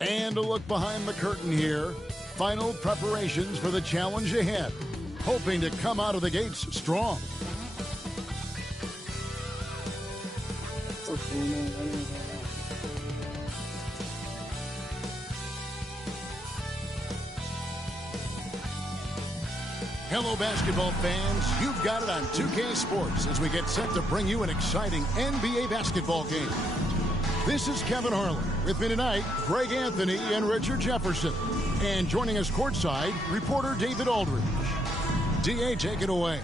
And a look behind the curtain here. Final preparations for the challenge ahead. Hoping to come out of the gates strong. Hello, basketball fans. You've got it on 2K Sports as we get set to bring you an exciting NBA basketball game. This is Kevin Harlan. With me tonight, Greg Anthony and Richard Jefferson. And joining us courtside, reporter David Aldridge. D.A., take it away.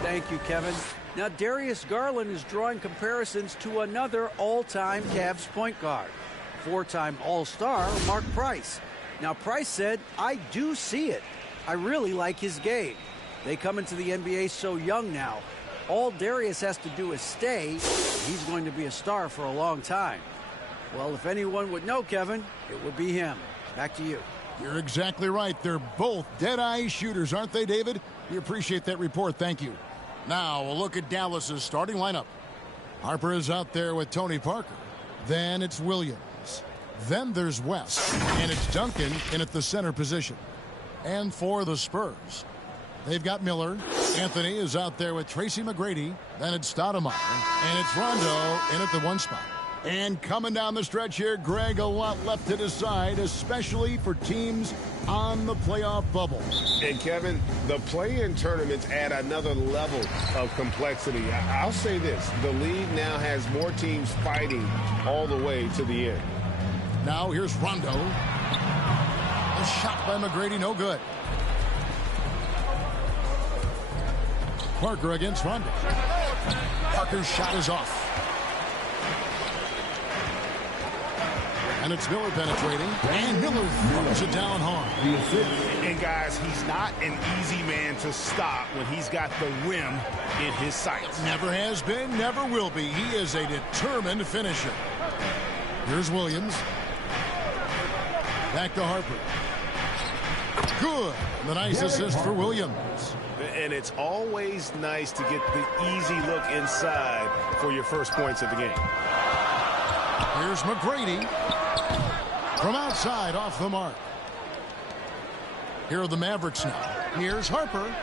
Thank you, Kevin. Now, Darius Garland is drawing comparisons to another all-time Cavs point guard, four-time All-Star Mark Price. Now, Price said, "I do see it. I really like his game. They come into the NBA so young now. All Darius has to do is stay. He's going to be a star for a long time." Well, if anyone would know, Kevin, it would be him. Back to you. You're exactly right. They're both dead-eye shooters, aren't they, David? We appreciate that report. Thank you. Now, a look at Dallas's starting lineup. Harper is out there with Tony Parker. Then it's Williams. Then there's West. And it's Duncan in at the center position. And for the Spurs, they've got Miller. Anthony is out there with Tracy McGrady. Then it's Stoudemire. And it's Rondo in at the one spot. And coming down the stretch here, Greg, a lot left to decide, especially for teams on the playoff bubble. And, Kevin, the play-in tournaments add another level of complexity. I'll say this. The league now has more teams fighting all the way to the end. Now here's Rondo. A shot by McGrady, no good. Parker against Rondo. Parker's shot is off. And it's Miller penetrating. And Miller throws it down hard. And, guys, he's not an easy man to stop when he's got the rim in his sights. Never has been, never will be. He is a determined finisher. Here's Williams. Back to Harper. Good. The nice assist for Williams. And it's always nice to get the easy look inside for your first points of the game. Here's McGrady. From outside, off the mark. Here are the Mavericks now. Here's Harper.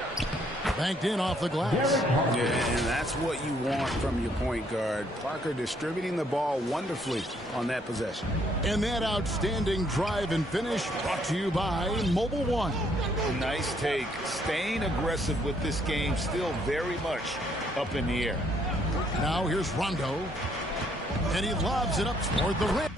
Banked in off the glass. Yeah, and that's what you want from your point guard. Parker distributing the ball wonderfully on that possession. And that outstanding drive and finish brought to you by Mobile One. Nice take. Staying aggressive with this game, still very much up in the air. Now here's Rondo. And he lobs it up toward the rim.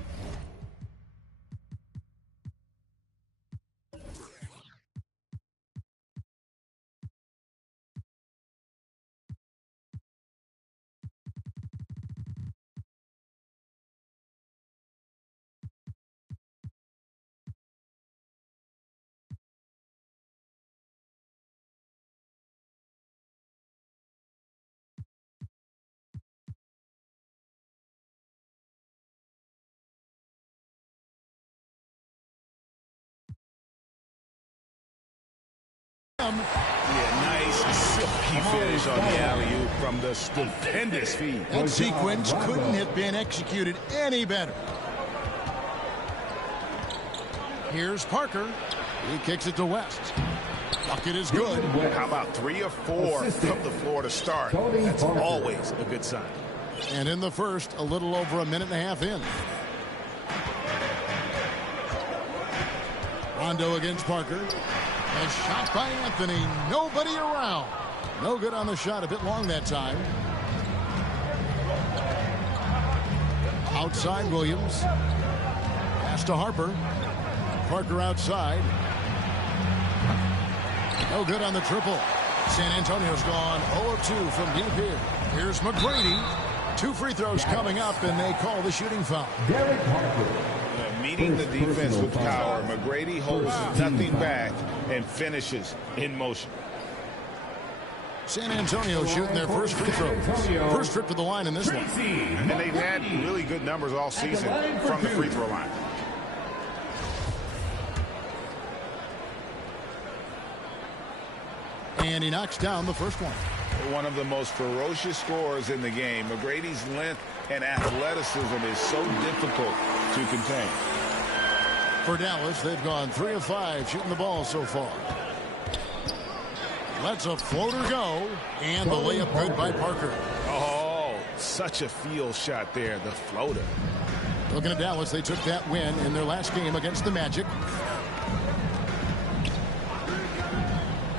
Yeah, nice silky finish on the alley-oop from the stupendous feed. That sequence couldn't have been executed any better. Here's Parker. He kicks it to West. Bucket is good. How about 3 or 4 from the floor to start? That's always a good sign. And in the first, a little over a minute and a half in. Rondo against Parker. A shot by Anthony. Nobody around. No good on the shot. A bit long that time. Outside Williams. Pass to Harper. Parker outside. No good on the triple. San Antonio's gone 0-2 from deep here. Here's McGrady. 2 free throws coming up, and they call the shooting foul. Derek Harper. Meeting the defense with power. McGrady holds nothing back and finishes in motion. San Antonio shooting their first free throws. First trip to the line in this one. And they've had really good numbers all season from the free throw line. And he knocks down the first one. One of the most ferocious scorers in the game. McGrady's length and athleticism is so difficult to contain. For Dallas, they've gone 3 of 5 shooting the ball so far. Lets a floater go, and the layup good by Parker. Oh, such a field shot there, the floater. Looking at Dallas, they took that win in their last game against the Magic.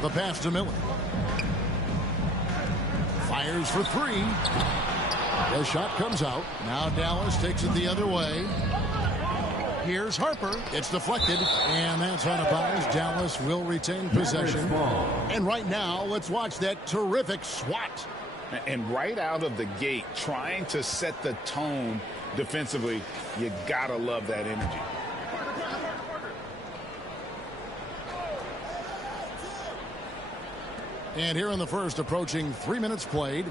The pass to Miller. Fires for 3. The shot comes out. Now Dallas takes it the other way. Here's Harper. It's deflected, and that's out of bounds. Dallas will retain possession. And right now, let's watch that terrific swat. And right out of the gate, trying to set the tone defensively, you gotta love that energy. And here in the first, approaching 3 minutes played.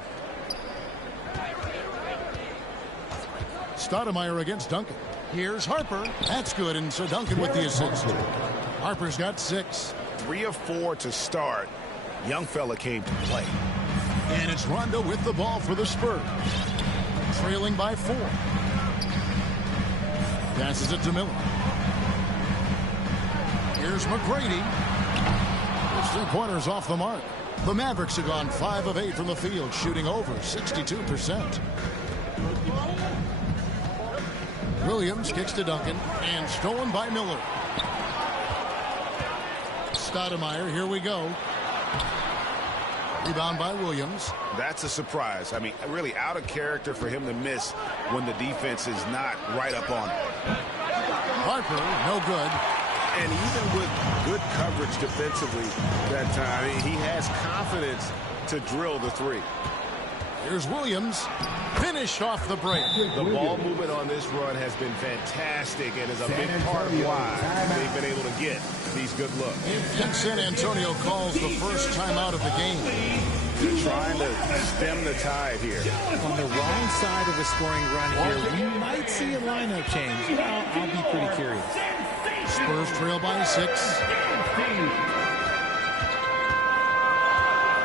Stoudemire against Duncan. Here's Harper. That's good, and so Duncan with the assist. Harper's got 6. 3 of 4 to start. Young fella came to play. And it's Rondo with the ball for the Spurs. Trailing by 4. Passes it to Miller. Here's McGrady. His 3-pointers off the mark. The Mavericks have gone 5 of 8 from the field, shooting over 62%. Williams kicks to Duncan, and stolen by Miller. Stoudemire, here we go. Rebound by Williams. That's a surprise. I mean, really out of character for him to miss when the defense is not right up on him. Harper, no good. And even with good coverage defensively that time, he has confidence to drill the 3. Here's Williams. Finished off the break. The ball movement on this run has been fantastic and is a big part of why they've been able to get these good looks. And San Antonio calls the first timeout of the game. They're trying to stem the tide here. On the wrong side of a scoring run here, we might see a lineup change. I'll be pretty curious. Spurs trail by 6.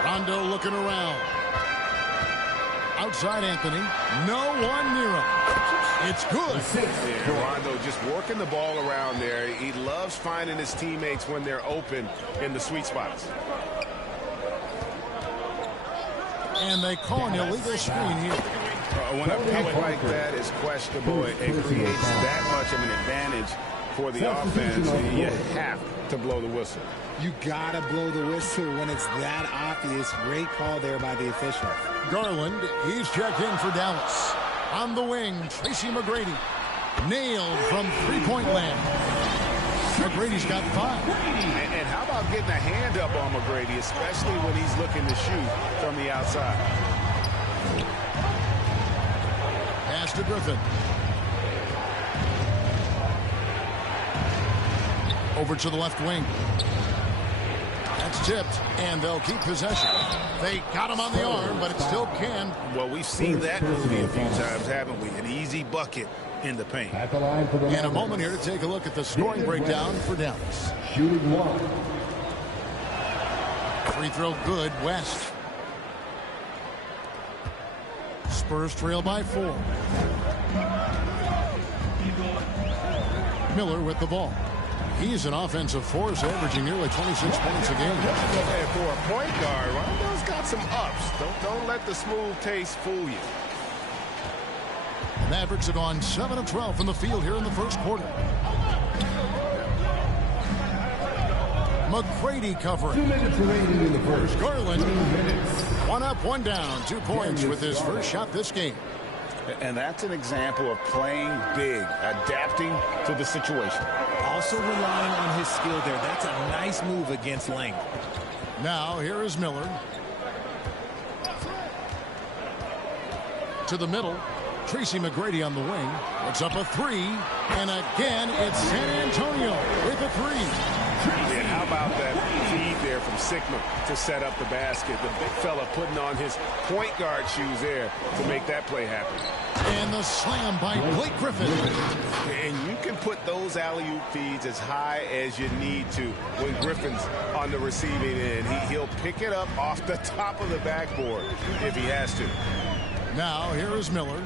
Rondo looking around. Outside Anthony. No one near him. It's good. Yeah, Rondo just working the ball around there. He loves finding his teammates when they're open in the sweet spots. And they call an illegal screen here. When a pick like that is questionable, it creates that much of an advantage for the offense. You have to blow the whistle. You gotta blow the whistle when it's that obvious. Great call there by the official. Garland, he's checked in for Dallas. On the wing, Tracy McGrady. Nailed from 3-point land. McGrady's got 5. And how about getting a hand up on McGrady, especially when he's looking to shoot from the outside. Pass to Griffin. Over to the left wing. That's tipped, and they'll keep possession. They got him on the arm, but it still can. Well, we've seen that movie a few times, haven't we? An easy bucket in the paint. In a moment here to take a look at the scoring breakdown for Dallas. Shooting 1. Free throw good, West. Spurs trail by 4. Miller with the ball. He's an offensive force, averaging nearly 26 points a game. And for a point guard, Rondo's got some ups. Don't let the smooth taste fool you. Mavericks have gone 7 of 12 from the field here in the first quarter. McGrady covering. 2 minutes remaining in the first. Garland. 1 up, 1 down. 2 points with his first shot this game. And that's an example of playing big, adapting to the situation. Also relying on his skill there. That's a nice move against length. Now here is Miller. To the middle. Tracy McGrady on the wing. It's up a 3. And again, it's San Antonio with a 3. And how about that feed there from Sigma to set up the basket? The big fella putting on his point guard shoes there to make that play happen. And the slam by Blake Griffin. And you can put those alley-oop feeds as high as you need to when Griffin's on the receiving end. He'll pick it up off the top of the backboard if he has to. Now here is Miller.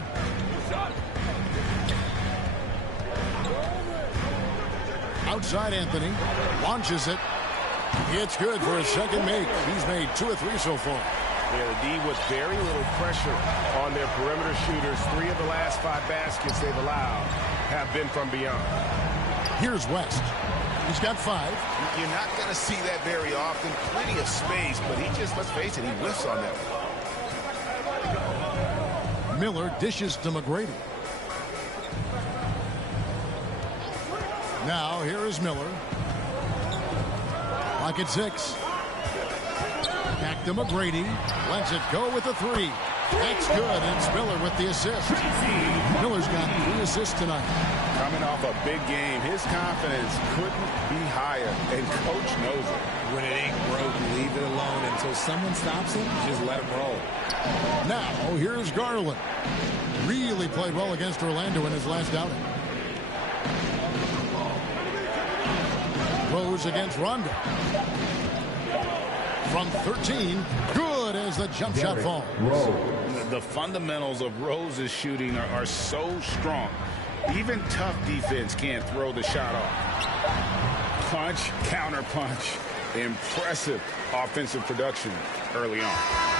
Outside Anthony. Launches it. It's good for a second make. He's made 2 of 3 so far. Yeah, the D with very little pressure on their perimeter shooters. 3 of the last 5 baskets they've allowed have been from beyond. Here's West. He's got 5. You're not going to see that very often. Plenty of space, but he just, let's face it, he whiffs on that one. Miller dishes to McGrady. Now, here is Miller. Pocket 6. Back to McGrady. Lets it go with a 3. That's good. It's Miller with the assist. Miller's got 3 assists tonight. Coming off a big game, his confidence couldn't be higher, and Coach knows it. When it ain't broke, leave it alone until someone stops him. Just let him roll. Now, here's Garland. Really played well against Orlando in his last outing. Rose against Rondo. From 13, good as the jump shot falls. The fundamentals of Rose's shooting are so strong. Even tough defense can't throw the shot off. Punch, counter punch. Impressive offensive production early on.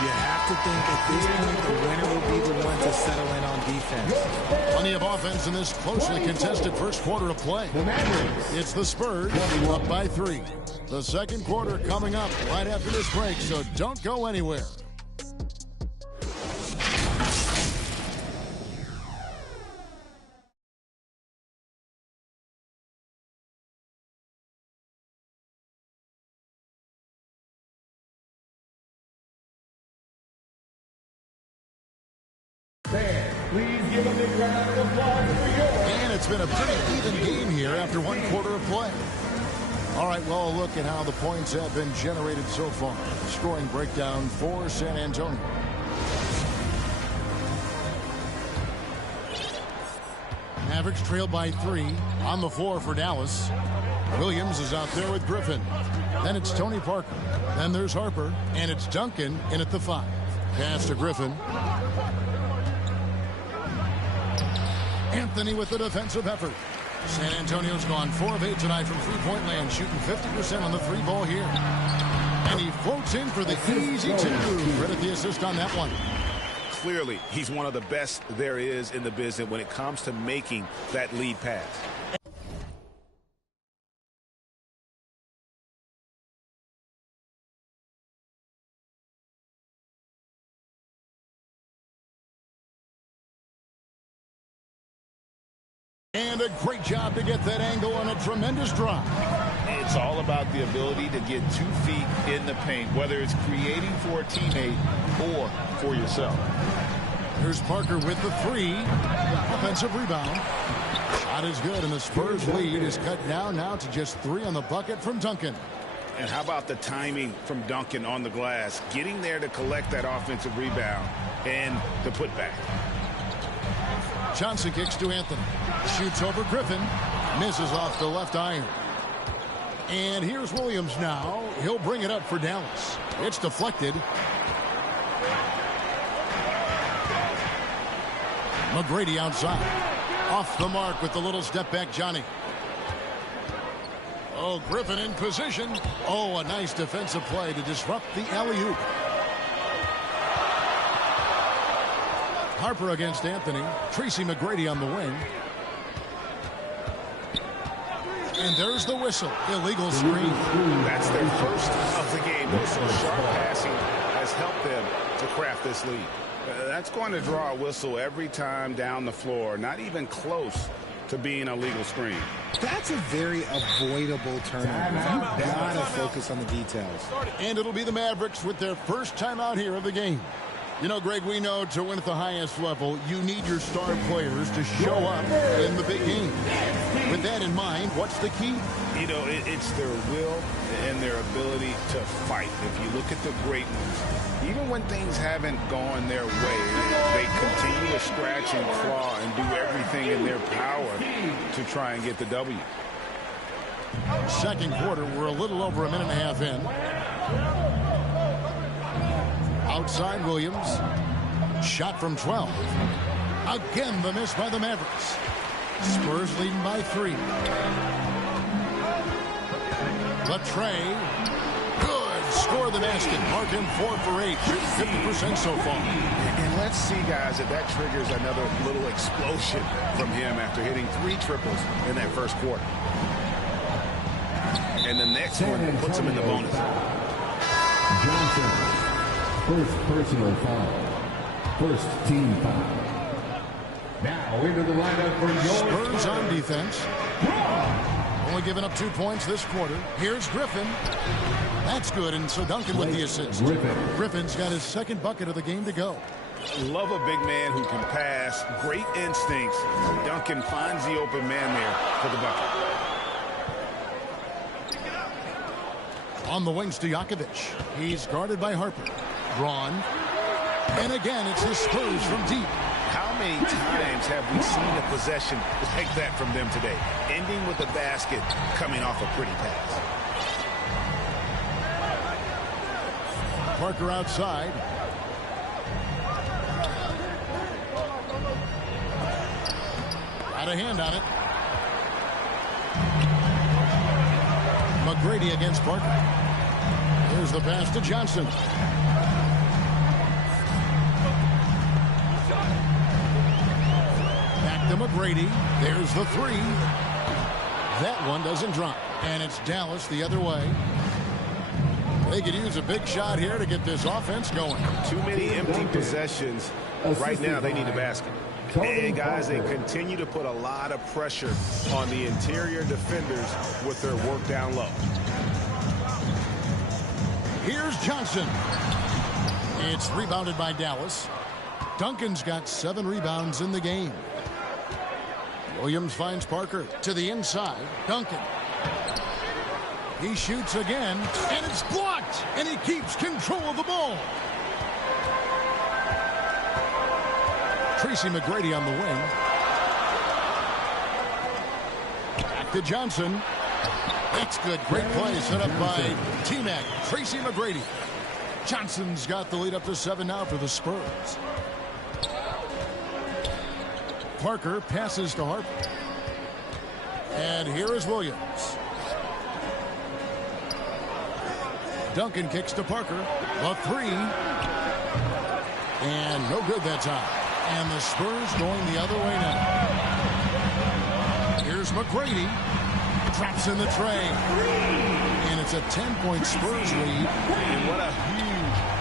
You have to think at this point the winner will be the one to settle in on defense. Plenty of offense in this closely contested first quarter of play. It's the Spurs up by 3. The second quarter coming up right after this break, so don't go anywhere. Please give a big round of applause for yours. And it's been a pretty even game here after 1 quarter of play. All right, well, look at how the points have been generated so far. Scoring breakdown for San Antonio. Mavericks trail by 3 on the floor for Dallas. Williams is out there with Griffin. Then it's Tony Parker. Then there's Harper. And it's Duncan in at the 5. Pass to Griffin. Anthony with the defensive effort. San Antonio's gone 4 of 8 tonight from three-point land, shooting 50% on the 3 ball here. And he floats in for the easy 2. Credit the assist on that one. Clearly, he's one of the best there is in the business when it comes to making that lead pass. And a great job to get that angle on a tremendous drive. It's all about the ability to get 2 feet in the paint, whether it's creating for a teammate or for yourself. Here's Parker with the 3. Offensive rebound. Shot is good, and the Spurs lead is cut down now to just 3 on the bucket from Duncan. And how about the timing from Duncan on the glass, getting there to collect that offensive rebound and the putback. Johnson kicks to Anthony. Shoots over Griffin. Misses off the left iron. And here's Williams now. He'll bring it up for Dallas. It's deflected. McGrady outside. Off the mark with the little step back Johnny. Oh, Griffin in position. Oh, a nice defensive play to disrupt the alley-oop. Harper against Anthony. Tracy McGrady on the wing. And there's the whistle. Illegal screen. That's their first of the game. So sharp passing has helped them to craft this lead. That's going to draw a whistle every time down the floor. Not even close to being a legal screen. That's a very avoidable turnover. You've got to focus on the details. And it'll be the Mavericks with their first timeout here of the game. You know, Greg, we know to win at the highest level, you need your star players to show up in the big game. With that in mind, what's the key? You know, it's their will and their ability to fight. If you look at the great ones, even when things haven't gone their way, they continue to scratch and claw and do everything in their power to try and get the W. Second quarter, we're a little over a minute and a half in. Outside Williams. Shot from 12. Again, the miss by the Mavericks. Spurs leading by 3. The tray. Good. Score the basket. Mark him 4 for 8. Shooting 50% so far. And let's see, guys, if that triggers another little explosion from him after hitting 3 triples in that first quarter. And the next one puts him in the bonus. Johnson, first personal foul. First team foul. Now into the lineup for your Spurs on defense. Only giving up 2 points this quarter. Here's Griffin. That's good, and so Duncan with the assist. Griffin's got his second bucket of the game to go. Love a big man who can pass. Great instincts. Duncan finds the open man there for the bucket. On the wing, Stojakovic. He's guarded by Harper. Braun. And again, it's the Spurs from deep. How many times have we seen a possession like that from them today? Ending with a basket, coming off a pretty pass. Parker outside. Got a hand on it. McGrady against Parker. Here's the pass to Johnson. Back to McGrady. There's the 3. That one doesn't drop. And it's Dallas the other way. They could use a big shot here to get this offense going. Too many empty possessions. Right now, they need a basket. And guys, they continue to put a lot of pressure on the interior defenders with their work down low. Here's Johnson. It's rebounded by Dallas. Duncan's got 7 rebounds in the game. Williams finds Parker to the inside. Duncan. He shoots again, and it's blocked, and he keeps control of the ball. Tracy McGrady on the wing. Back to Johnson. That's good. Great play set up by tmac. Tracy McGrady. Johnson's got the lead up to 7 now for the Spurs. Parker passes to Harper. And here is Williams. Duncan kicks to Parker. The 3. And no good that time. And the Spurs going the other way now. Here's McGrady. Traps in the tray. And it's a 10-point Spurs lead. And what a huge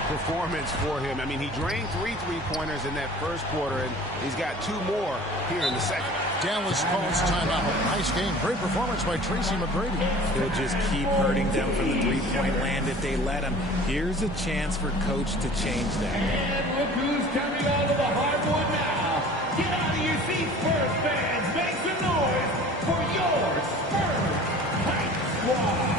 performance for him. I mean, he drained 3 three-pointers in that first quarter, and he's got 2 more here in the second. Dallas calls timeout. Nice game. Great performance by Tracy McGrady. He'll just keep hurting them from the three-point land if they let him. Here's a chance for Coach to change that. And look who's coming onto the hardwood now. Get out of your seats, Spurs fans. Make some noise for your Spurs Hype Squad.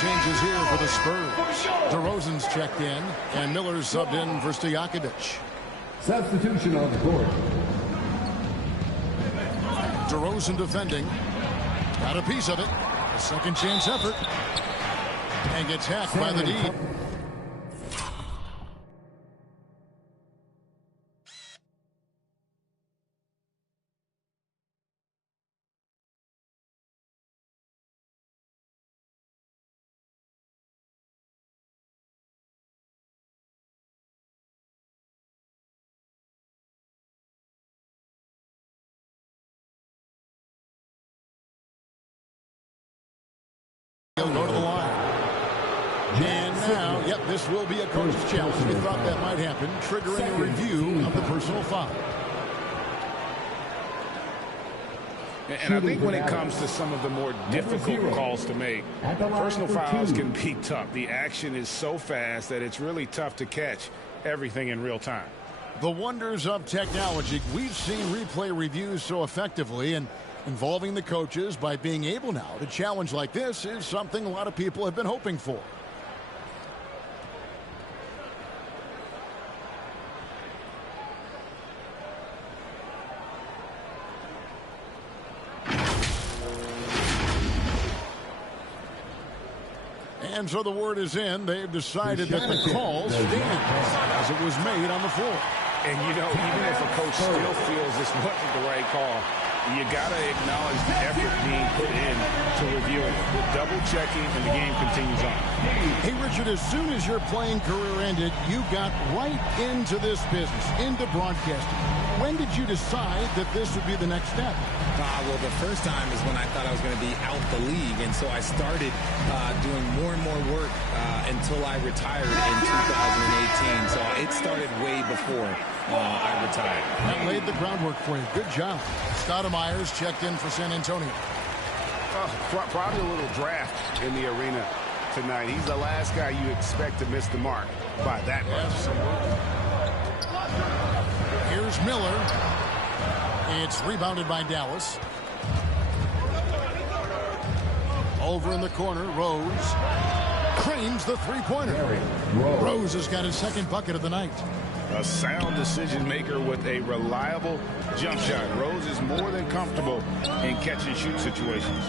Changes here for the Spurs. DeRozan's checked in, and Miller's subbed in for Stojakovic. Substitution on the court. DeRozan defending. Got a piece of it. A second chance effort. And gets hacked by the D. He'll go to the line. And now, yep, this will be a coach's challenge. We thought that might happen, triggering a review of the personal foul. And I think when it comes to some of the more difficult calls to make, personal fouls can be tough. The action is so fast that it's really tough to catch everything in real time. The wonders of technology. We've seen replay reviews so effectively, and involving the coaches by being able now to challenge like this is something a lot of people have been hoping for. And so the word is in. They've decided that the call stands as it was made on the floor. And, you know, even if a coach still feels this wasn't the right call, you got to acknowledge the effort being put in to reviewing it. With double-checking, and the game continues on. Hey, Richard, as soon as your playing career ended, you got right into this business, into broadcasting. When did you decide that this would be the next step? Well, the first time is when I thought I was going to be out the league, and so I started doing more and more work until I retired in 2018. So it started way before I retired. That laid the groundwork for you. Good job. Stoudemire's checked in for San Antonio. Probably a little draft in the arena tonight. He's the last guy you expect to miss the mark by that much. Here's Miller. It's rebounded by Dallas. Over in the corner, Rose cranes the three-pointer. Rose has got his second bucket of the night. A sound decision maker with a reliable jump shot. Rose is more than comfortable in catch-and-shoot situations.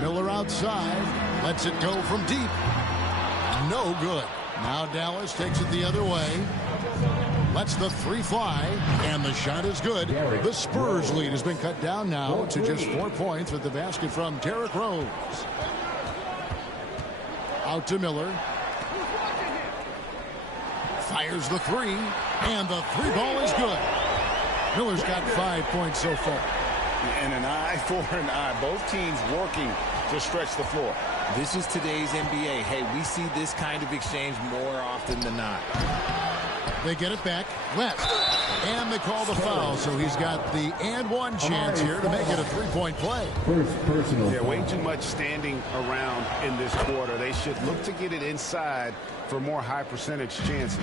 Miller outside, lets it go from deep. No good. Now Dallas takes it the other way. Lets the three fly, and the shot is good. The Spurs lead has been cut down now to just 4 points with the basket from Derrick Rose. Out to Miller. Fires the three, and the three ball is good. Miller's got 5 points so far. And an eye for an eye. Both teams working to stretch the floor. This is today's NBA. Hey, we see this kind of exchange more often than not. They get it back. West. And they call the foul, so he's got the and one chance here to make it a three-point play. First personal. Yeah, way too much standing around in this quarter. They should look to get it inside for more high percentage chances.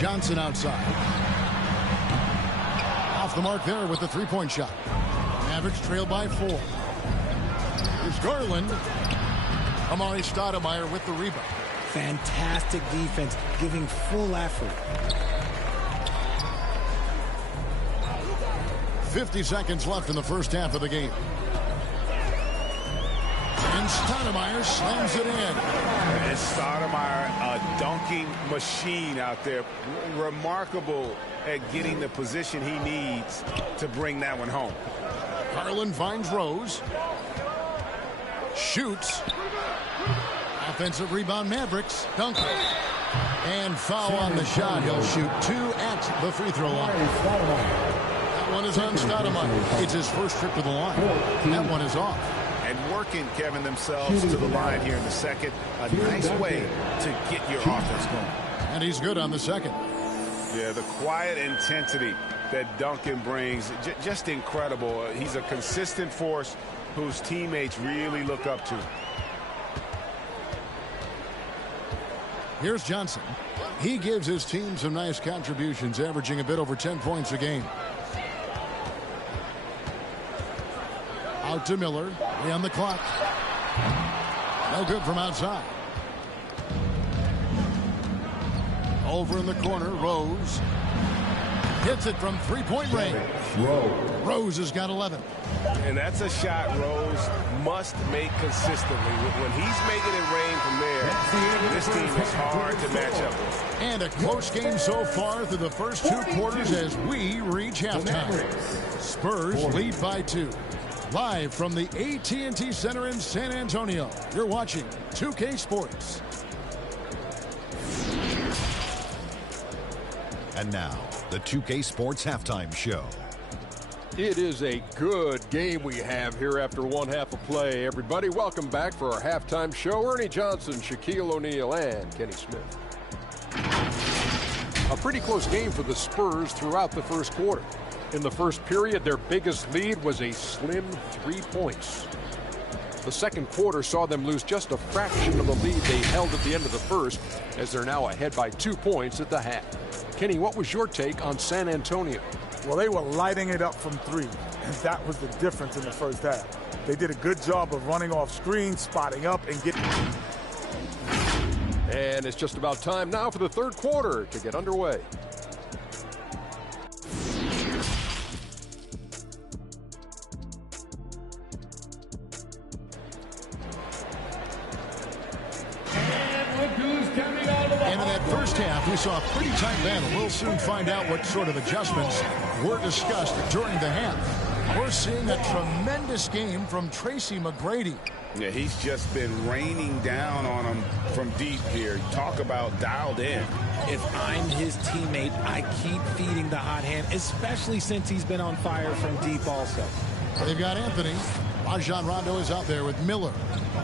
Johnson outside. Off the mark there with the three-point shot. Mavericks trail by 4. Here's Garland. Amari Stoudemire with the rebound. Fantastic defense, giving full effort. 50 seconds left in the first half of the game. And Stoudemire slams it in. And Stoudemire, a dunking machine out there. Remarkable at getting the position he needs to bring that one home. Garland finds Rose. Shoots. Offensive rebound, Mavericks. Duncan. And foul on the shot. He'll shoot 2 at the free throw line. That one is on Stoudemire. It's his first trip to the line. That one is off. And working, Kevin, themselves to the line here in the second. A nice way to get your offense going. And he's good on the second. Yeah, the quiet intensity that Duncan brings, just incredible. He's a consistent force whose teammates really look up to. Here's Johnson. He gives his team some nice contributions, averaging a bit over 10 points a game. Out to Miller. On the clock. No good from outside. Over in the corner, Rose. Hits it from three-point range. Rose has got 11. And that's a shot Rose must make consistently. When he's making it rain from there, this team is hard to match up with. And a close game so far through the first 2 quarters as we reach halftime. Spurs lead by 2. Live from the AT&T Center in San Antonio, you're watching 2K Sports. And now, the 2K Sports Halftime Show. It is a good game we have here after one half of play. Everybody, welcome back for our halftime show. Ernie Johnson, Shaquille O'Neal, and Kenny Smith. A pretty close game for the Spurs throughout the first quarter. In the first period, their biggest lead was a slim 3 points. The second quarter saw them lose just a fraction of the lead they held at the end of the first, as they're now ahead by 2 points at the half. Kenny, what was your take on San Antonio? Well, they were lighting it up from 3, and that was the difference in the first half. They did a good job of running off screens, spotting up, and getting... And it's just about time now for the third quarter to get underway. first half, we saw a pretty tight battle. We'll soon find out what sort of adjustments were discussed during the half. We're seeing a tremendous game from Tracy McGrady. Yeah, he's just been raining down on him from deep here. Talk about dialed in. If I'm his teammate, I keep feeding the hot hand, especially since he's been on fire from deep also. They've got Anthony. Rajon Rondo is out there with Miller.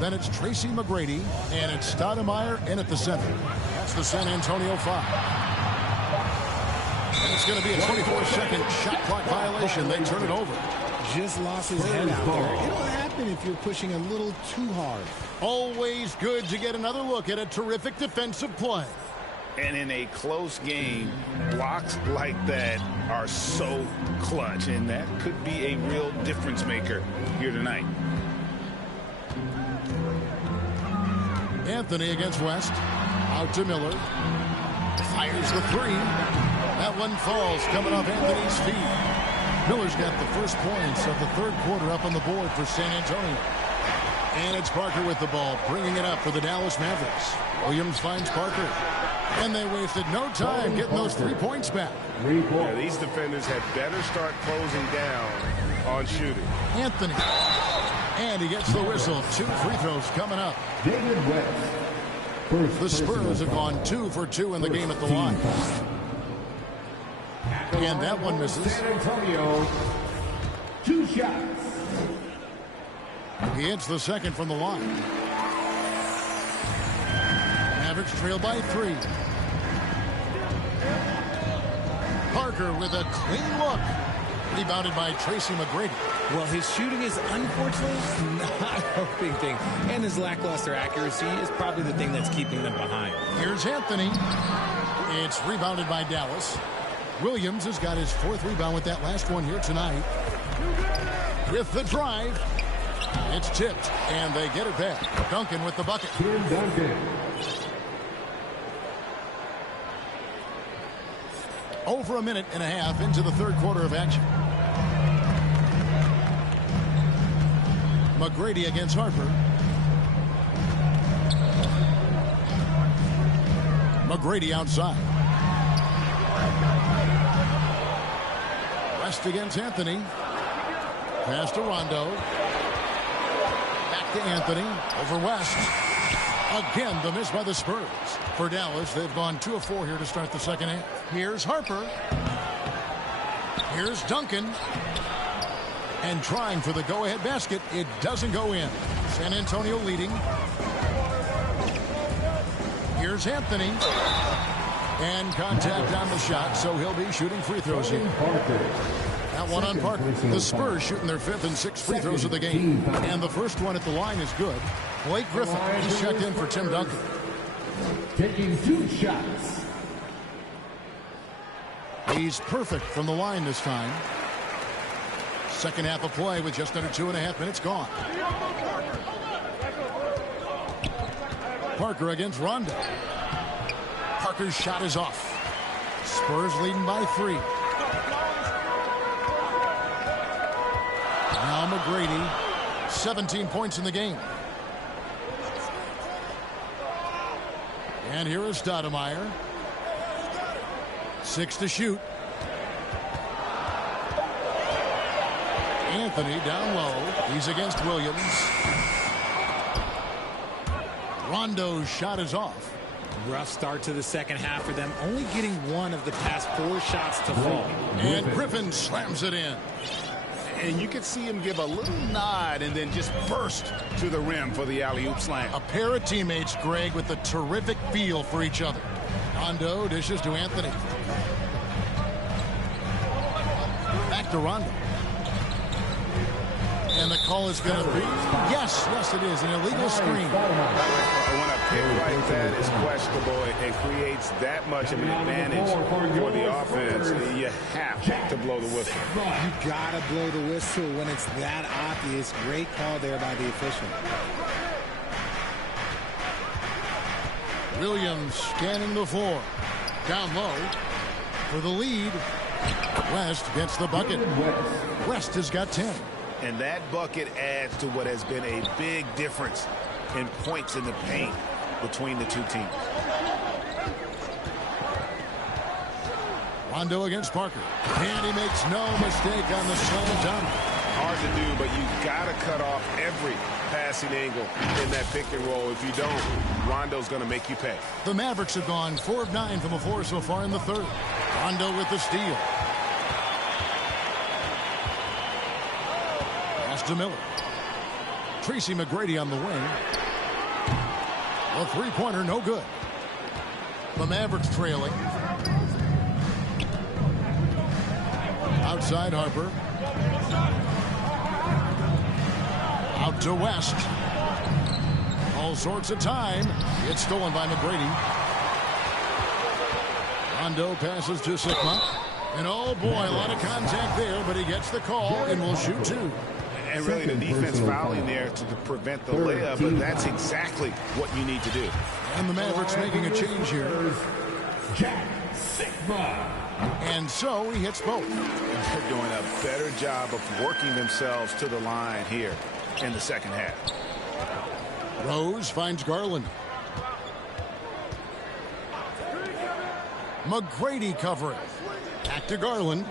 Then it's Tracy McGrady, and it's Stoudemire in at the center. That's the San Antonio foul. And it's going to be a 24-second shot clock violation. They turn it over. Just lost his head out there. It'll happen if you're pushing a little too hard. Always good to get another look at a terrific defensive play. And in a close game, blocks like that are so clutch, and that could be a real difference maker here tonight. Anthony against West. Out to Miller. Fires the three. That one falls coming off Anthony's feet. Miller's got the first points of the third quarter up on the board for San Antonio. And it's Parker with the ball, bringing it up for the Dallas Mavericks. Williams finds Parker. And they wasted no time getting those 3 points back. Yeah, these defenders had better start closing down on shooting. Anthony. And he gets the whistle. 2 free throws coming up. David West. The Spurs have gone 2 for 2 in the game at the line. And that one misses. San Antonio, 2 shots. He hits the second from the line. Mavericks trail by 3. Parker with a clean look. Rebounded by Tracy McGrady. Well, his shooting is unfortunately not a big thing. And his lackluster accuracy is probably the thing that's keeping them behind. Here's Anthony. It's rebounded by Dallas. Williams has got his 4th rebound with that last one here tonight. With the drive. It's tipped, and they get it back. Duncan with the bucket. Duncan. Over a minute and a half into the third quarter of action. McGrady against Harper. McGrady outside. West against Anthony. Pass to Rondo. Back to Anthony. Over West. Again, the miss by the Spurs. For Dallas, they've gone 2 of 4 here to start the second half. Here's Harper. Here's Duncan. And trying for the go-ahead basket. It doesn't go in. San Antonio leading. Here's Anthony. And contact on the shot, so he'll be shooting free throws here. That one on Parker. The Spurs shooting their 5th and 6th free throws of the game. And the first one at the line is good. Blake Griffin is checked in for Tim Duncan. Taking 2 shots. He's perfect from the line this time. Second half of play with just under 2.5 minutes gone. Parker against Rondo. Parker's shot is off. Spurs leading by 3. Now McGrady, 17 points in the game. And here is Stoudemire. 6 to shoot. Anthony down low. He's against Williams. Rondo's shot is off. Rough start to the second half for them, only getting 1 of the past 4 shots to fall. And Griffin slams it in. And you could see him give a little nod and then just burst to the rim for the alley-oop slam. A pair of teammates, Greg, with a terrific feel for each other. Rondo dishes to Anthony. Back to Rondo. And the call is going to be, yes, it is, an illegal screen. When a pick like that is questionable and creates that much of an advantage for the offense, you have to blow the whistle. You gotta blow the whistle when it's that obvious. Great call there by the official. Williams scanning the floor. Down low for the lead. West gets the bucket. West has got 10. And that bucket adds to what has been a big difference in points in the paint between the two teams. Rondo against Parker. And he makes no mistake on the slam dunk. Hard to do, but you've got to cut off every passing angle in that pick and roll. If you don't, Rondo's going to make you pay. The Mavericks have gone 4 of 9 from the floor so far in the third. Rondo with the steal. Pass to Miller. Tracy McGrady on the wing. The three-pointer, no good. The Mavericks trailing. Outside Harper. Out to West. All sorts of time. It's stolen by McGrady. Rondo passes to Sigma. And oh boy, a lot of contact there, but he gets the call and will shoot 2. And really the defense fouling there to prevent the layup, but that's exactly what you need to do. And the Mavericks making a change here. Jack Sigma. And so he hits both. And they're doing a better job of working themselves to the line here in the second half. Rose finds Garland. McGrady covering. Back to Garland.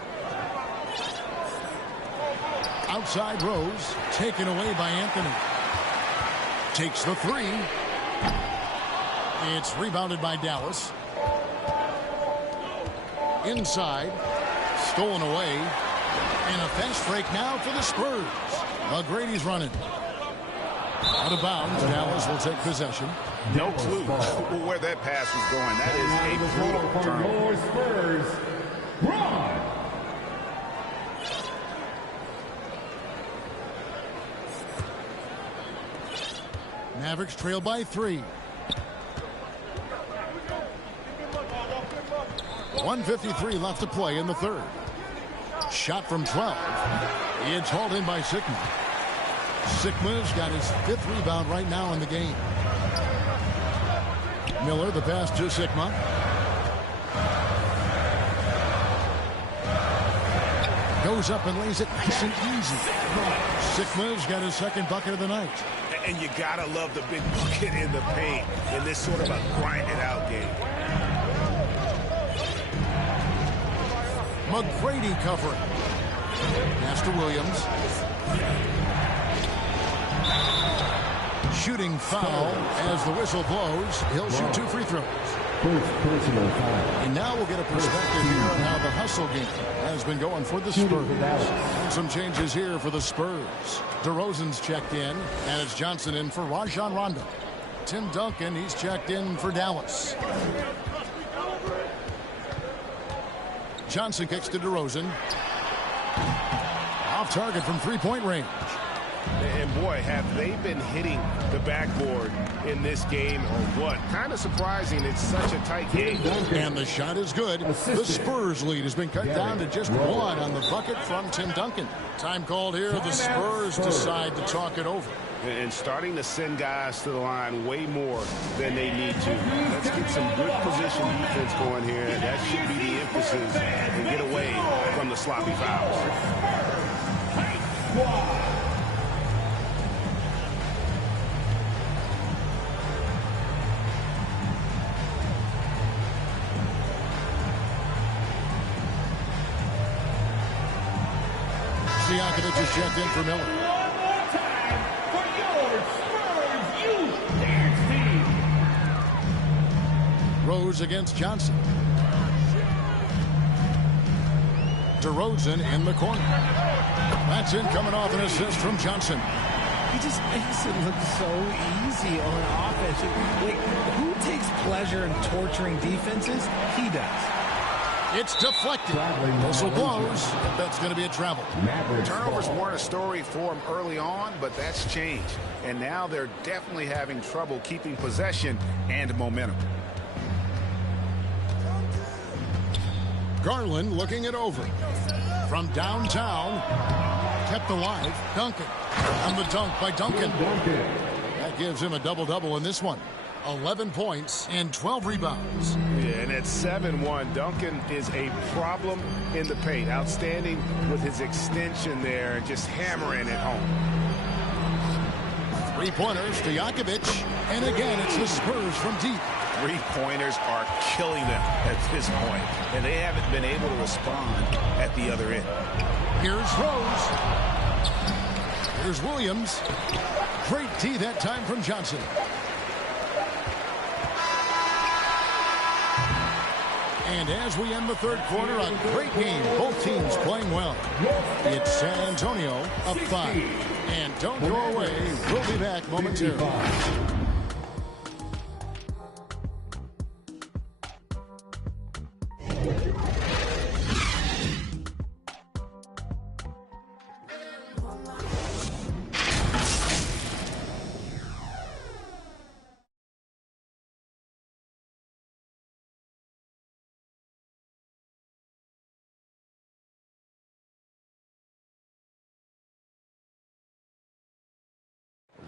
Outside Rose. Taken away by Anthony. Takes the 3. It's rebounded by Dallas. Inside. Stolen away. And a fast break now for the Spurs. McGrady's running. Out of bounds. Dallas will take possession. No clue where that pass was going. That is a brutal turnover. Spurs, Ron. Mavericks trail by 3. 1:53 left to play in the third. Shot from 12. It's hauled in by Sigma. Sigma's got his 5th rebound right now in the game. Miller, the pass to Sigma. Goes up and lays it nice and easy. Sigma's got his 2nd bucket of the night. And you gotta love the big bucket in the paint in this sort of a grind-it-out game. McGrady covering. Pass to Williams. Shooting foul as the whistle blows. He'll shoot 2 free throws. Personal foul. And now we'll get a perspective here on how the hustle game has been going for the Spurs. And some changes here for the Spurs. DeRozan's checked in, and it's Johnson in for Rajon Rondo. Tim Duncan, he's checked in for Dallas. Johnson kicks to DeRozan. Off target from 3-point range. And boy, have they been hitting the backboard in this game or what? Kind of surprising. It's such a tight game. And the shot is good. The Spurs lead has been cut down to just 1 on the bucket from Tim Duncan. Time called here. The Spurs decide to talk it over. And starting to send guys to the line way more than they need to. Let's get some good position defense going here. That should be the emphasis and get away from the sloppy fouls. Siakovic is checked in for Miller. One more time for your Spurs Youth Dance Team. Rose against Johnson. DeRozan in the corner. That's in, coming off an assist from Johnson. He just makes it look so easy on offense. Like, who takes pleasure in torturing defenses? He does. It's deflected. Whistle blows. That's going to be a travel. Turnovers weren't a story for them early on, but that's changed. And now they're definitely having trouble keeping possession and momentum. Garland looking it over. From downtown. Kept alive. Duncan. And the dunk by Duncan. That gives him a double-double in this one. 11 points and 12 rebounds. Yeah, and at 7-1, Duncan is a problem in the paint. Outstanding with his extension there and just hammering it home. 3-pointers to Jakovic. And again, it's the Spurs from deep. three-pointers are killing them at this point, and they haven't been able to respond at the other end. Here's Rose. Here's Williams. Great D that time from Johnson. And as we end the third quarter, a great game. Both teams playing well. It's San Antonio up 5. And don't go away. We'll be back momentarily.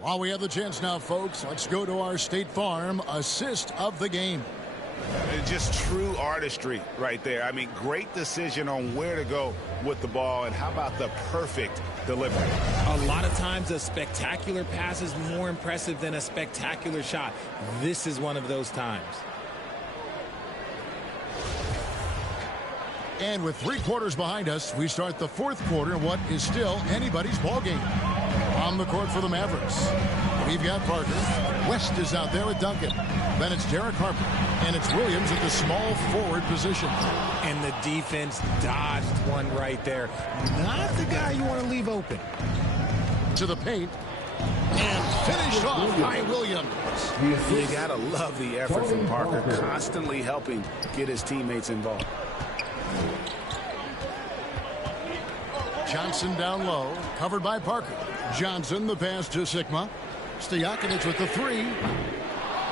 While we have the chance now, folks, let's go to our State Farm assist of the game. Just true artistry right there. I mean, great decision on where to go with the ball, and how about the perfect delivery? A lot of times a spectacular pass is more impressive than a spectacular shot. This is one of those times. And with 3 quarters behind us, we start the fourth quarter in what is still anybody's ball game. On the court for the Mavericks, we've got Parker. West is out there with Duncan. Then it's Derek Harper. And it's Williams at the small forward position. And the defense dodged one right there. Not the guy you want to leave open. To the paint. And finished off by Williams. You got to love the effort from Parker, constantly helping get his teammates involved. Johnson down low, covered by Parker. Johnson, the pass to Sigma. Stojakovic with the 3.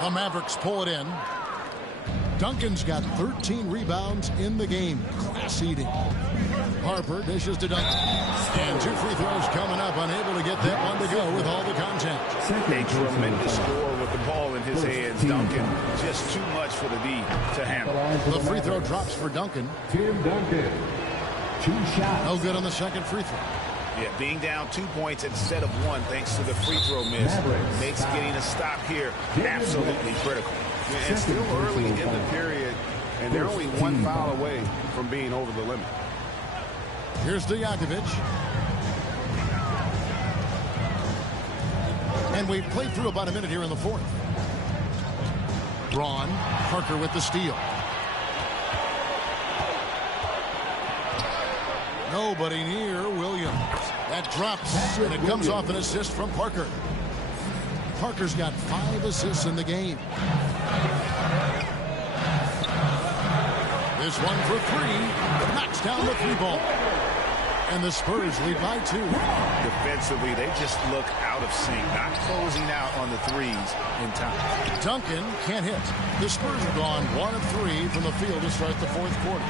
The Mavericks pull it in. Duncan's got 13 rebounds in the game. Class eating. Harper dishes to Duncan. And 2 free throws coming up, unable to get that one to go with all the contact. A tremendous score with the ball in his hands. Duncan, just too much for the D to handle. The free throw drops for Duncan. Tim Duncan. 2 shots. No good on the second free throw. Yeah, being down 2 points instead of 1 thanks to the free throw miss makes getting a stop here absolutely critical. It's still early in the period, and they're only 1 foul away from being over the limit. Here's Stojakovic. And we've played through about a minute here in the fourth. Braun, Parker with the steal. Nobody near Williams. That drops, and it comes off an assist from Parker. Parker's got 5 assists in the game. This one for 3. Knocks down the 3 ball. And the Spurs lead by 2. Defensively, they just look out of sync, not closing out on the threes in time. Duncan can't hit. The Spurs have gone 1 of 3 from the field to start the fourth quarter.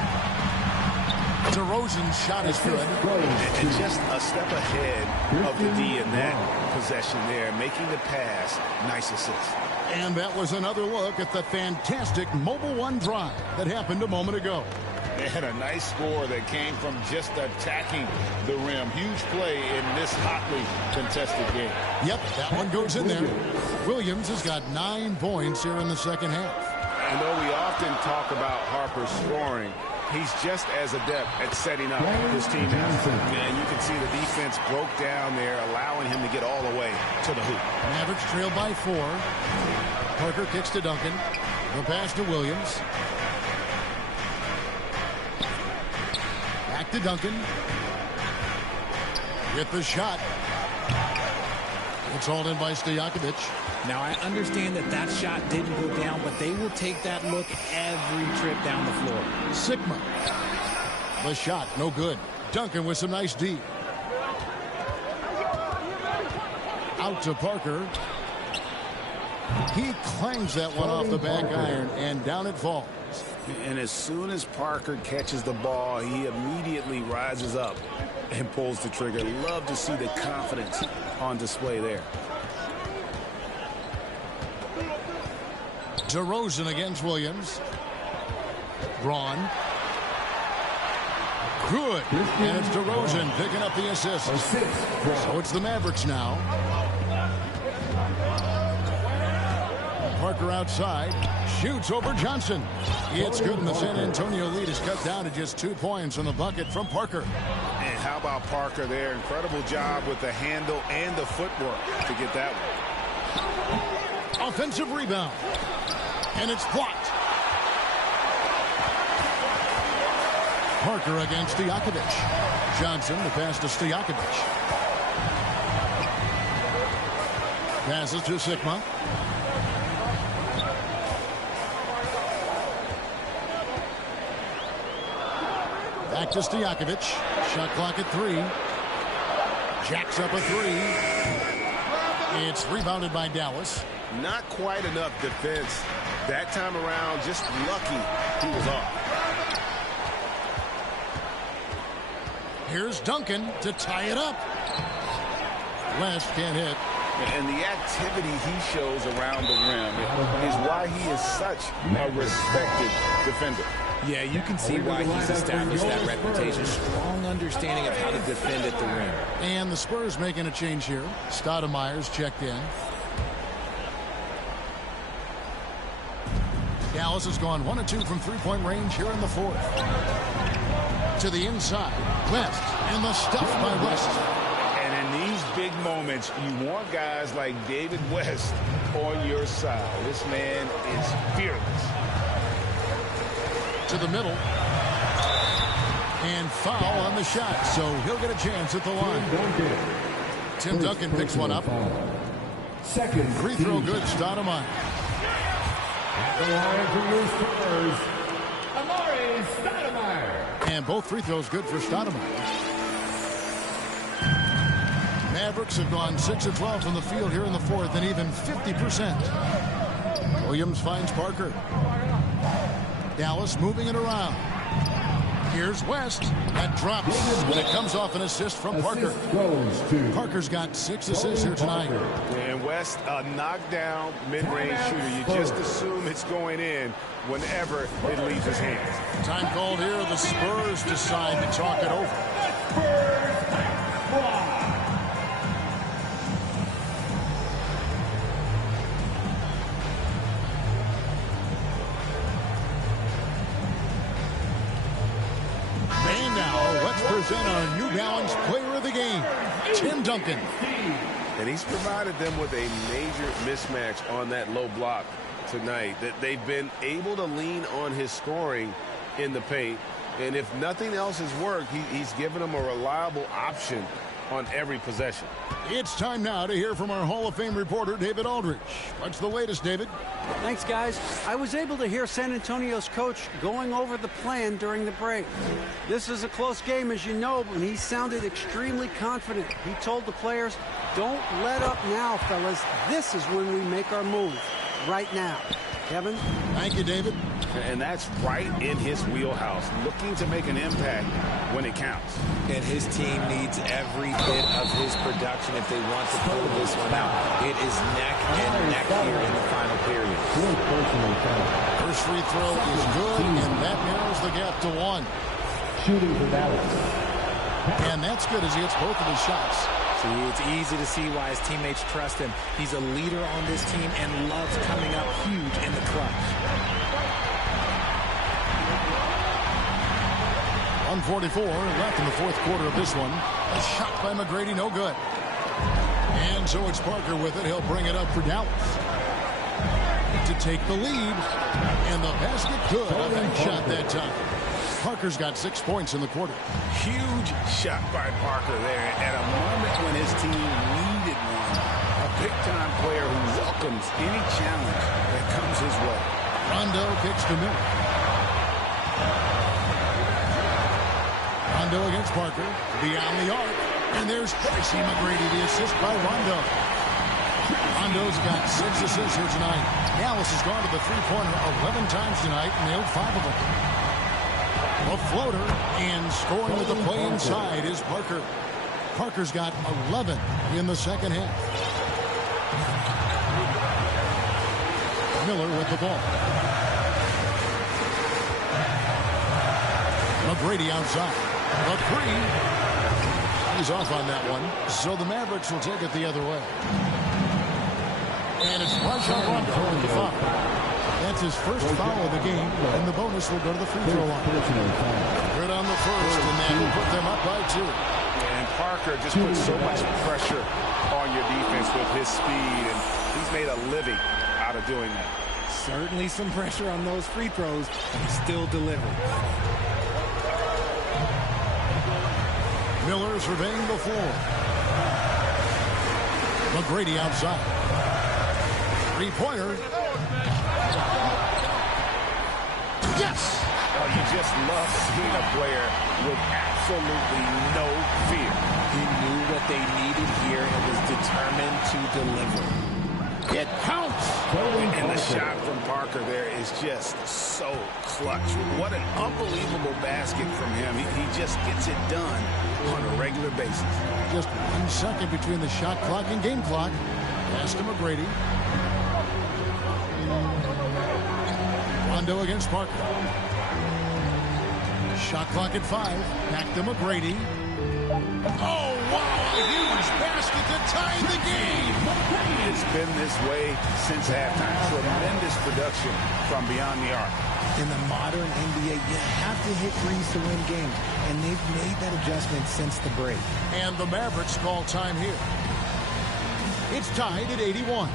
DeRozan's shot is good. And just a step ahead of the D in that possession there, making the pass. Nice assist. And that was another look at the fantastic Mobile One drive that happened a moment ago. They had a nice score that came from just attacking the rim. Huge play in this hotly contested game. Yep, that one goes in there. Williams has got 9 points here in the second half. And though we often talk about Harper's scoring, he's just as adept at setting up his teammates. And you can see the defense broke down there, allowing him to get all the way to the hoop. Mavericks trailed by 4. Parker kicks to Duncan. The pass to Williams. Back to Duncan. Get the shot. It's hauled in by Stojakovic. Now, I understand that that shot didn't go down, but they will take that look every trip down the floor. Sigma. The shot, no good. Duncan with some nice D. Out to Parker. He clangs that one off the back iron, and down it falls. And as soon as Parker catches the ball, he immediately rises up and pulls the trigger. Love to see the confidence on display there. DeRozan against Williams. Braun. Good. And it's DeRozan picking up the assist. So it's the Mavericks now. Parker outside. shoots over Johnson. It's good, and the San Antonio lead is cut down to just 2 points on the bucket from Parker. And how about Parker there? Incredible job with the handle and the footwork to get that one. Offensive rebound. And it's blocked. Parker against Stojakovic. Johnson, the pass to Stojakovic. Passes to Sigma. Back to Stojakovic. Shot clock at 3. Jacks up a 3. It's rebounded by Dallas. Not quite enough defense that time around. Just lucky he was off. Here's Duncan to tie it up. West can't hit. And the activity he shows around the rim is why he is such a respected defender. Yeah, you can see why he's established that reputation. Strong understanding of how to defend at the rim. And the Spurs making a change here. Stoudemire's checked in. Dallas has gone 1 of 2 from three-point range here in the fourth. To the inside. West. And the stuff by West. And in these big moments, you want guys like David West on your side. This man is fearless. To the middle. And foul on the shot. So he'll get a chance at the line. Tim Duncan picks one up. Second free throw good. Stoudemire. The line for your Spurs, Amari Stoudemire. And both free throws good for Stoudemire. Mavericks have gone 6 of 12 from the field here in the fourth, and even 50%. Williams finds Parker. Dallas moving it around. Here's West. That drops, and it comes off an assist from Parker. Parker's got 6 assists here tonight. And West, a knockdown mid-range shooter. You just assume it's going in whenever it leaves his hands. Time called here. The Spurs decide to talk it over. Present our New Balance Player of the Game, Tim Duncan. And he's provided them with a major mismatch on that low block tonight. That they've been able to lean on his scoring in the paint. And if nothing else has worked, he's given them a reliable option on every possession. It's time now to hear from our Hall of Fame reporter, David Aldridge. What's the latest, David? Thanks, guys. I was able to hear San Antonio's coach going over the plan during the break. This is a close game, as you know, and he sounded extremely confident. He told the players, don't let up now, fellas. This is when we make our move. Right now. Kevin? Thank you, David. And that's right in his wheelhouse, looking to make an impact when it counts. And his team needs every bit of his production if they want to pull this one out. It is neck and neck here in the final period. First free throw is good, and that narrows the gap to 1. Shooting for Dallas. And that's good as he hits both of his shots. See, it's easy to see why his teammates trust him. He's a leader on this team and loves coming up huge in the clutch. 1:44 left in the fourth quarter of this one. A shot by McGrady, no good. And so it's Parker with it. He'll bring it up for Dallas to take the lead. And the basket good. A big shot that time. Parker's got 6 points in the quarter. Huge shot by Parker there at a moment when his team needed one. A big-time player who welcomes any challenge that comes his way. Rondo kicks to Miller. Rondo against Parker. Beyond the arc. And there's Tracy McGrady, the assist by Rondo. Rondo's got 6 assists here tonight. Dallas has gone to the three-pointer 11 times tonight and nailed 5 of them. A floater, and scoring with the play inside is Parker. Parker's got 11 in the second half. Miller with the ball. McGrady outside. A 3. He's off on that one. So the Mavericks will take it the other way. And it's Rajon Rondo with the foul. That's his first foul of the game, and the bonus will go to the free throw line. Good on the first, and that will put them up by 2. And Parker just puts so much pressure on your defense with his speed, and he's made a living out of doing that. Certainly some pressure on those free throws, and he still delivered. Miller surveying the floor. McGrady outside. Three-pointer. Yes! Oh, you just love seeing a player with absolutely no fear. He knew what they needed here and was determined to deliver. It counts! And the shot from Parker there is just so clutch. What an unbelievable basket from him. He just gets it done on a regular basis. Just 1 second between the shot clock and game clock. Pass to McGrady. Rondo against Parker. Shot clock at 5. Back to McGrady. Oh, wow! A huge basket to tie the game! It's been this way since halftime. Tremendous production from beyond the arc. In the modern NBA, you have to hit threes to win games, and they've made that adjustment since the break. And the Mavericks call time here. It's tied at 81.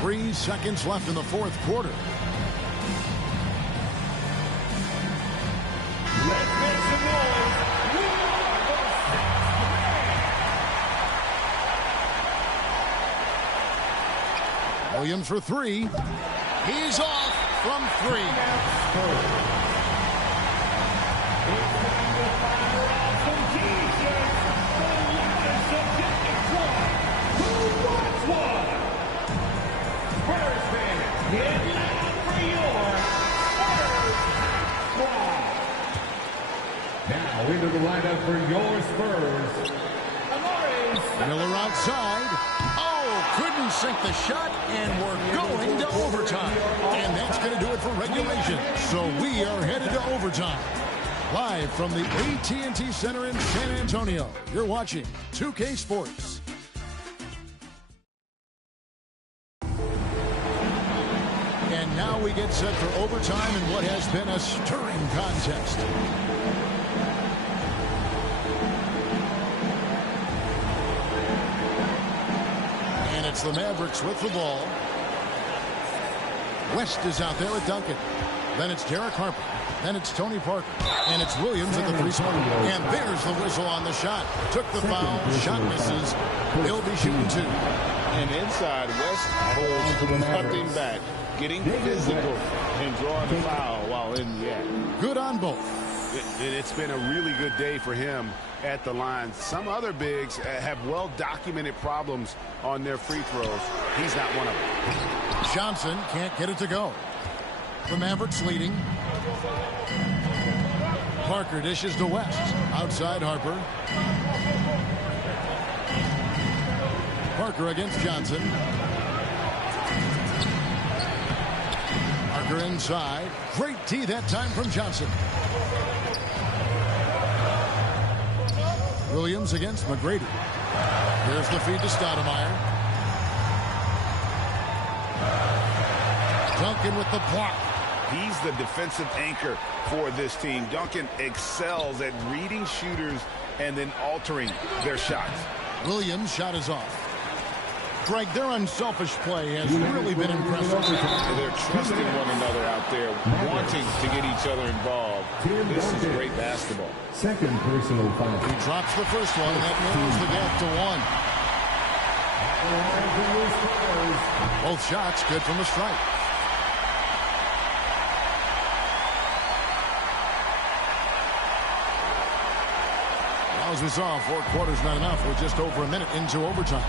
3 seconds left in the fourth quarter. Let's make some noise. Williams for 3. He's off from 3. Now into the lineup for your Spurs. Miller outside. Oh, couldn't sink the shot, and we're going to overtime. And that's going to do it for regulation. So we are headed to overtime. Live from the AT&T Center in San Antonio, you're watching 2K Sports. And now we get set for overtime in what has been a stirring contest. And it's the Mavericks with the ball. West is out there with Duncan. Then it's Derek Harper. Then it's Tony Parker. And it's Williams at the 3-point. And there's the whistle on the shot. Took the foul. Shot misses. He'll be shooting 2. And inside, West holds nothing back. Getting physical and drawing the foul while in the act. Good on both. It's been a really good day for him at the line. Some other bigs have well-documented problems on their free throws. He's not one of them. Johnson can't get it to go. The Mavericks leading. Parker dishes to West. Outside Harper. Parker against Johnson. Parker inside. Great tee that time from Johnson. Williams against McGrady. Here's the feed to Stoudemire. Duncan with the block. He's the defensive anchor for this team. Duncan excels at reading shooters and then altering their shots. Williams' shot is off. Greg, their unselfish play has really been impressive. They're trusting one another out there, wanting to get each other involved. This is great basketball. Second personal foul. He drops the first one, and that narrows the gap to 1. Both shots good from the strike. As we saw, 4 quarters not enough. We're just over a minute into overtime.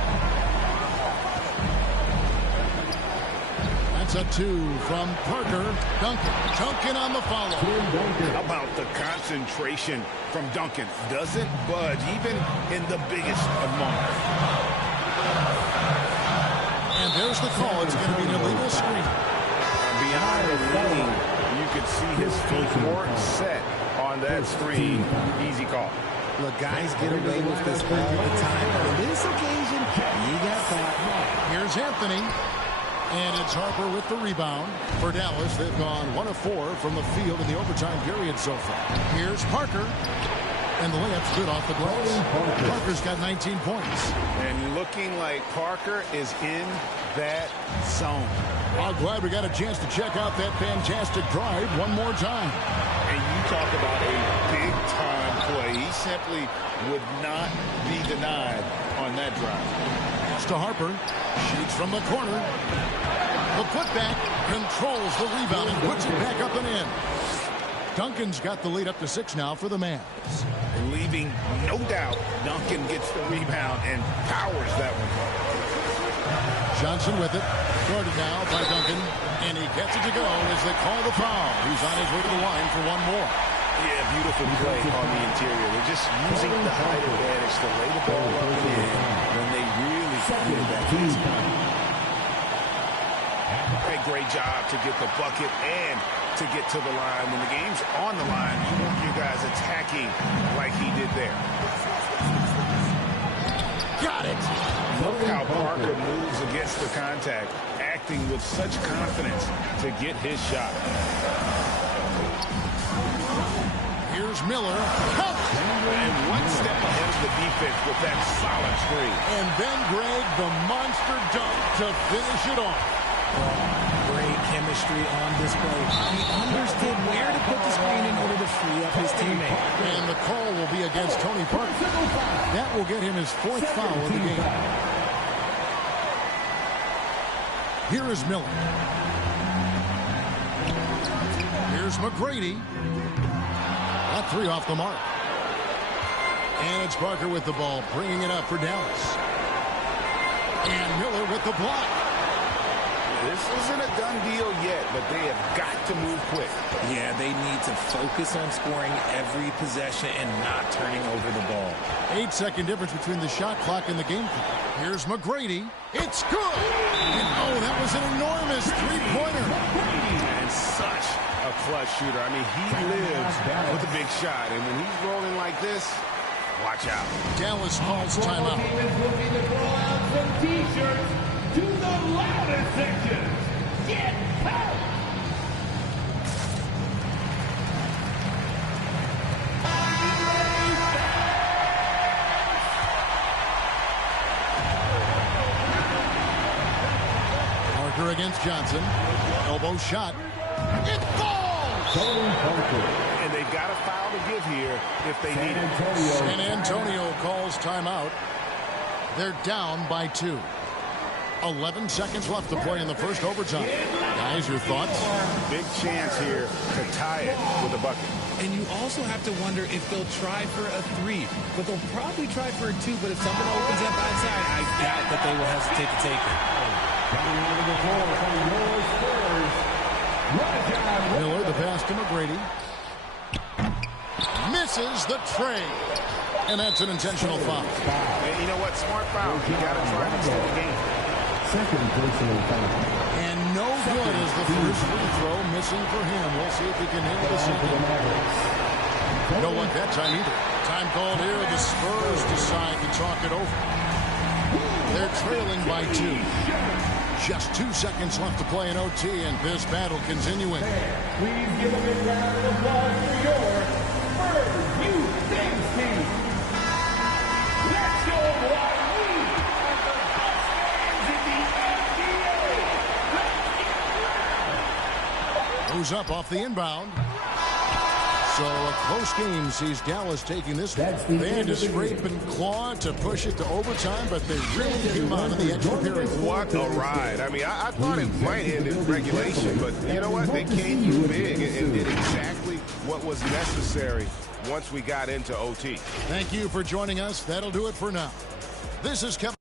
That's a 2 from Parker. Duncan on the follow. How about the concentration from Duncan? Doesn't budge, even in the biggest of moments. And there's the call. It's going to be an illegal screen. Beyond the lane, you could see his feet weren't set on that screen. Easy call. Look, guys get away with this all the time. On this occasion, he got caught. Here's Anthony. And it's Harper with the rebound. For Dallas, they've gone 1 of 4 from the field in the overtime period so far. Here's Parker. And the layup's good off the glass. Parker's got 19 points. And looking like Parker is in that zone. I'm glad we got a chance to check out that fantastic drive one more time. And you talk about a big-time play. He simply would not be denied on that drive. Pass to Harper. Shoots from the corner. The putback controls the rebound and puts it back up and in. Duncan's got the lead up to 6 now for the Mavs. Leaving no doubt, Duncan gets the rebound and powers that one. Johnson with it. Guarded now by Duncan. And he gets it to go as they call the foul. He's on his way to the line for one more. Yeah, beautiful play on the interior. They're just using the height advantage to lay the ball up in the end when they really needed that easy. A great job to get the bucket and to get to the line. When the game's on the line, you want you guys attacking like he did there. Got it. Look how Parker moves against the contact, acting with such confidence to get his shot. Here's Miller. And one step ahead of the defense with that solid screen. And then Greg, the monster dunk to finish it off. Great chemistry on display. He understood where to put the screen in order to free up his teammate. And the call will be against Tony Parker. That will get him his 4th foul of the game. Here is Miller. Here's McGrady. That 3 off the mark. And it's Parker with the ball, bringing it up for Dallas. And Miller with the block. This isn't a done deal yet, but they have got to move quick. Yeah, they need to focus on scoring every possession and not turning over the ball. 8-second difference between the shot clock and the game clock. Here's McGrady. It's good! And oh, that was an enormous three-pointer. And such a clutch shooter. I mean, he lives with a big shot. And when he's rolling like this, watch out. Dallas calls timeout. Looking to throw out some T-shirts to the loudest section. Get out! Parker against Johnson. Elbow shot. It falls! And they've got a foul to give here if they need it. San Antonio calls timeout. They're down by 2. 11 seconds left to play in the first overtime. Guys, your thoughts? Big chance here to tie it with a bucket. And you also have to wonder if they'll try for a 3. But they'll probably try for a 2. But if someone opens up outside, I doubt that they will hesitate to take it. Miller, the pass to McGrady. Misses the tray. And that's an intentional foul. And you know what? Smart foul. You got to try to extend the game. Second personal foul. And no good is the first free throw missing for him. We'll see if he can handle the second. No luck that time either. Time called here. The Spurs decide to talk it over. They're trailing by 2. Just 2 seconds left to play in OT, and this battle continuing. Please give a big round of applause for your Spurs Youth Things team. Let's show them why we are the best fans in the NBA. Goes up off the inbound. So a close game sees Dallas taking this one. They had to scrape and claw to push it to overtime, but they really came out of the extra period. What a ride. I mean, I thought it might end in regulation, but you know what? They came big and did exactly what was necessary once we got into OT. Thank you for joining us. That'll do it for now. This is Kevin.